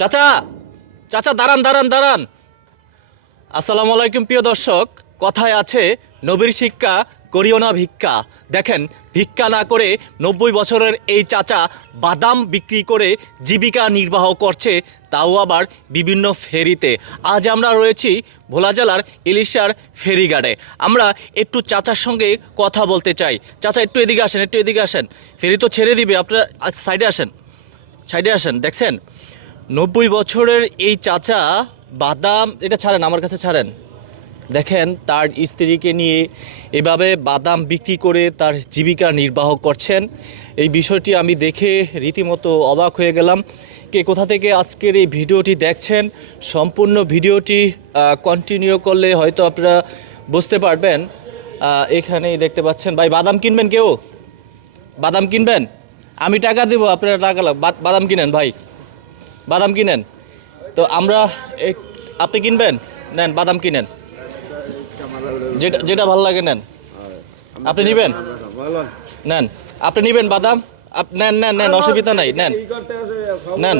চাচা চাচা, দাঁড়ান দাঁড়ান দাঁড়ান। আসসালামু আলাইকুম, প্রিয় দর্শক। কথায় আছে, নবীর শিক্ষা করিও না ভিক্ষা। দেখেন, ভিক্ষা না করে নব্বই বছরের এই চাচা বাদাম বিক্রি করে জীবিকা নির্বাহ করছে, তাও আবার বিভিন্ন ফেরিতে। আজ আমরা রয়েছি ভোলা জেলার ইলিশার ফেরিঘাটে। আমরা একটু চাচার সঙ্গে কথা বলতে চাই। চাচা, একটু এদিকে আসেন, একটু এদিকে আসেন। ফেরি তো ছেড়ে দিবে, আপনারা সাইডে আসেন। সাইডে আসেন, দেখছেন? নব্বই বছরের এই চাচা বাদাম, এটা ছাড়েন, আমার কাছে ছাড়েন। দেখেন, তার স্ত্রীকে নিয়ে এভাবে বাদাম বিক্রি করে তার জীবিকা নির্বাহ করছেন। এই বিষয়টি আমি দেখে রীতিমতো অবাক হয়ে গেলাম। কে কোথা থেকে আজকের এই ভিডিওটি দেখছেন? সম্পূর্ণ ভিডিওটি কন্টিনিউ করলে হয়তো আপনারা বুঝতে পারবেন। এখানেই দেখতে পাচ্ছেন, ভাই, বাদাম কিনবেন কেউ? বাদাম কিনবেন? আমি টাকা দেবো, আপনারা টাকা বাদাম কিনেন, ভাই। বাদাম কিনেন? তো আমরা আপনি কিনবেন? নেন, বাদাম কিনেন। যেটা যেটা ভালো লাগে নেন। আপনি নেবেন? নেন। আপনি নেবেন বাদাম? নেন নেন নেন, অসুবিধা নাই, নেন। নেন।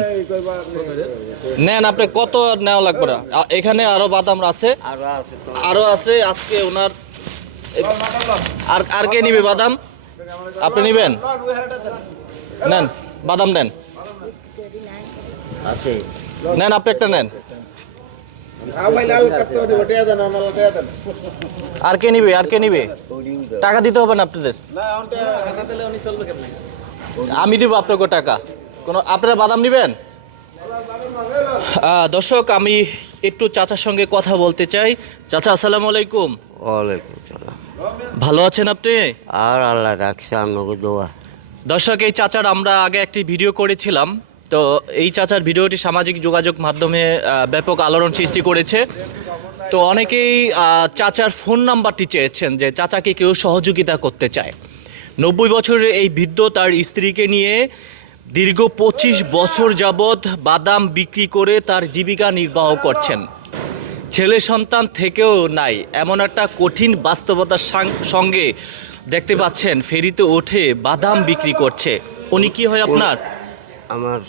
নেন, আপনি কত আর নেওয়া লাগবে না? এখানে আরও বাদাম আছে। আরও আছে, আজকে ওনার আর আর কে নিবে বাদাম? আপনি নিবেন? নেন, বাদাম নেন। নেন আপনি একটা নেন। আর কে নিবে আর কে নিবে? টাকা দিতে হবে না আপনাদের? আমি দিব আপনাকে টাকা। কোনো আপনারা বাদাম নেবেন? দর্শক আমি একটু চাচার সঙ্গে কথা বলতে চাই। চাচা আসসালামু আলাইকুম। ওয়ালাইকুম সালাম। ভালো আছেন আপনি? আর আল্লাহ রাখছে আপনাকে দোয়া। দর্শক এই চাচার আমরা আগে একটি ভিডিও করেছিলাম। তো এই চাচার ভিডিওটি সামাজিক যোগাযোগ মাধ্যমে ব্যাপক আলোড়ন সৃষ্টি করেছে। তো অনেকেই চাচার ফোন নাম্বারটি চেয়েছেন যে চাচাকে কেউ সহযোগিতা করতে চায়। নব্বই বছরের এই বৃদ্ধ তার স্ত্রীকে নিয়ে দীর্ঘ পঁচিশ বছর যাবৎ বাদাম বিক্রি করে তার জীবিকা নির্বাহ করছেন। ছেলে সন্তান থেকেও নাই, এমন একটা কঠিন বাস্তবতার সঙ্গে দেখতে পাচ্ছেন, ফেরিতে ওঠে বাদাম বিক্রি করছে। উনি কি হয় আপনার? আমার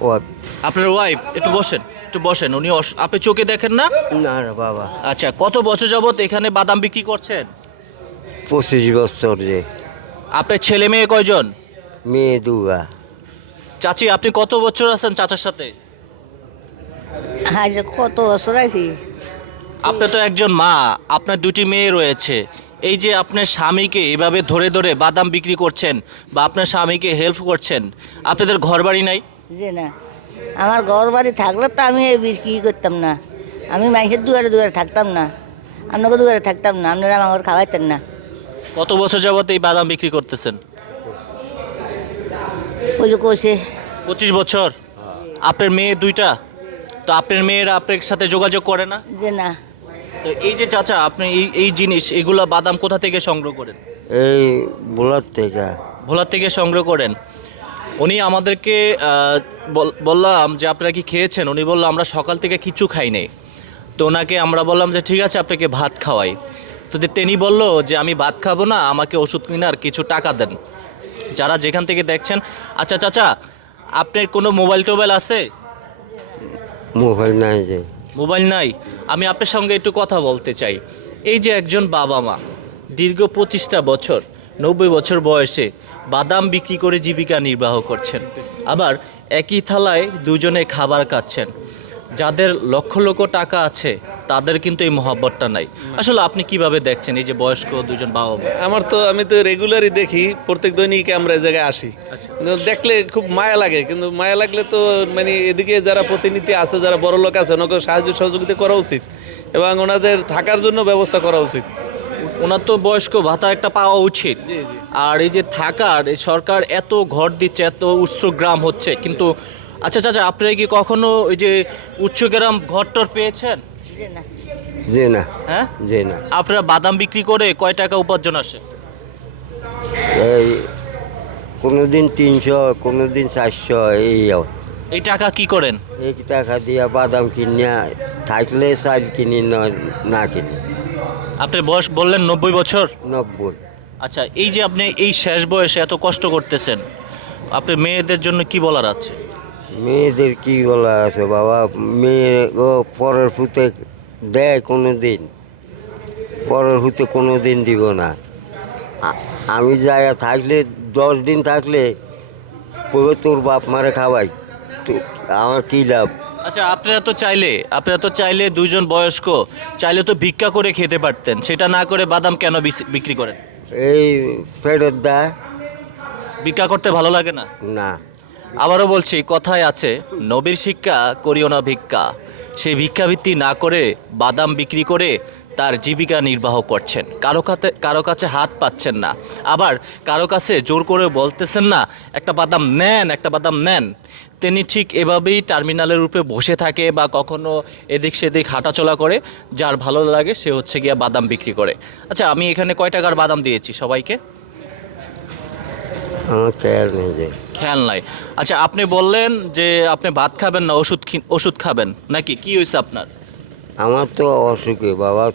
ওয়া আপনার ওয়াইফ একটু বসেন একটু বসেন উনি অস- আপনি চোখে দেখেন না? না রে বাবা। আচ্ছা কত বছর যাবত এখানে বাদাম বিক্রি করছেন? পঁচিশ বছর যে। আপনার ছেলে মেয়ে কয়জন? মেয়ে দুগা। চাচি আপনি কত বছর আছেন চাচার সাথে? আজ কত বছর আছি? আপনি তো একজন মা আপনার দুটি মেয়ে রয়েছে। এই যে আপনার স্বামীকে এভাবে ধরে ধরে বাদাম বিক্রি করছেন বা আপনার স্বামীকে হেল্প করছেন আপনাদের ঘর বাড়ি নাই? যে না আমার ঘর বাড়ি থাকলে তো আমি এই বিক্রি করতাম না। আমি মানুষের দুয়ারে দুয়ারে থাকতাম না আপনাকে দুয়ারে থাকতাম না আপনারা আমার খাওয়াইতেন না। কত বছর যাবত এই বাদাম বিক্রি করতেছেন? ওই যে পঁচিশ বছর? আপনার মেয়ে দুইটা? তো আপনার মেয়েরা আপনার সাথে যোগাযোগ করে না? যে না। তো এই যে চাচা আপনি এই এই জিনিস এগুলো বাদাম কোথা থেকে সংগ্রহ করেন? এই বোলার থেকে। ভোলার থেকে সংগ্রহ করেন। উনি আমাদেরকে বল- বললাম যে আপনারা কি খেয়েছেন? উনি বলল আমরা সকাল থেকে কিছু খাই নাই। তো ওনাকে আমরা বললাম যে ঠিক আছে আপনাকে ভাত খাওয়াই। তো যে তিনি বলল যে আমি ভাত খাব না আমাকে ওষুধ কিনার কিছু টাকা দেন। যারা যেখান থেকে দেখছেন আচ্ছা চাচা আপনার কোনো মোবাইল টোবাইল আছে? মোবাইল নাই যে। মোবাইল নাই। আমি আপনার সঙ্গে একটু কথা বলতে চাই। এই যে একজন বাবা মা, দীর্ঘ পঁচিশটা বছর, নব্বই বছর বয়সে বাদাম বিক্রি করে জীবিকা নির্বাহ করছেন। আবার একই থালায় দুজনে খাবার খাচ্ছেন। যাদের লক্ষ লক্ষ টাকা আছে তাদের কিন্তু এই মহাব্বতটা নাই। আসলে আপনি কীভাবে দেখছেন এই যে বয়স্ক দুজন বাবা মা? আমার তো আমি তো রেগুলারই দেখি প্রত্যেক দৈনিক আমরা এই জায়গায় আসি। কিন্তু দেখলে খুব মায়া লাগে কিন্তু মায়া লাগলে তো মানে এদিকে যারা প্রতিনিধি আছে যারা বড় লোক আছে ওনাকে সাহায্য সহযোগিতা করা উচিত এবং ওনাদের থাকার জন্য ব্যবস্থা করা উচিত। ওনার তো বয়স্ক ভাতা একটা পাওয়া উচিত। আর এই যে থাকার এই সরকার এত ঘর দিচ্ছে এত উচ্চ গ্রাম হচ্ছে কিন্তু আচ্ছা চাচা আপনারা কি কখনো ওই যে উচ্চ গ্রাম ঘরটর পেয়েছেন? যে না। হ্যাঁ? যে না। আপনারা বাদাম বিক্রি করে কয় টাকা উপার্জন আসে? এই কোনো দিন তিনশো কোনো দিন চারশো এই এই টাকা কি করেন? এই টাকা দিয়া বাদাম কিনিয়া থাকলে চাল কিনি না- না কিনি। আপনার বয়স বললেন নব্বই বছর? নব্বই। আচ্ছা এই যে আপনি এই শেষ বয়সে এত কষ্ট করতেছেন আপনি মেয়েদের জন্য কি বলার আছে? মেয়েদের কি বলা আছে বাবা? মেয়ে ও পরের ফুতে দেয় কোনো দিন পরের ফুতে কোনো দিন দিব না। আমি যাই থাকলে দশ দিন থাকলে কবে তোর বাপ মারে খাওয়াই। তো আমার কী লাভ? আচ্ছা আপনারা তো চাইলে আপনারা তো চাইলে দুজন বয়স্ক চাইলে তো ভিক্ষা করে খেতে পারতেন। সেটা না করে বাদাম কেন বিক্রি করেন? এই ফেরত দেয় ভিক্ষা করতে ভালো লাগে না? না। আবারও বলছি, কথায় আছে, নবীর শিক্ষা করিও না ভিক্ষা। সেই ভিক্ষাবৃত্তি না করে বাদাম বিক্রি করে তার জীবিকা নির্বাহ করছেন। কারও কাছে কারও কাছে হাত পাচ্ছেন না। আবার কারও কাছে জোর করে বলতেছেন না, একটা বাদাম নেন, একটা বাদাম নেন। তিনি ঠিক এভাবেই টার্মিনালের উপরে বসে থাকে বা কখনো এদিক সেদিক হাঁটাচলা করে। যার ভালো লাগে সে হচ্ছে গিয়া বাদাম বিক্রি করে। আচ্ছা আমি এখানে কয় টাকার বাদাম দিয়েছি সবাইকে? আমার খেয়াল নেই যে। খেয়াল নাই। আচ্ছা আপনি বললেন যে আপনি ভাত খাবেন না ওষুধ খি- ওষুধ খাবেন। নাকি কি হয়েছে আপনার? আমার তো অসুখে বাবা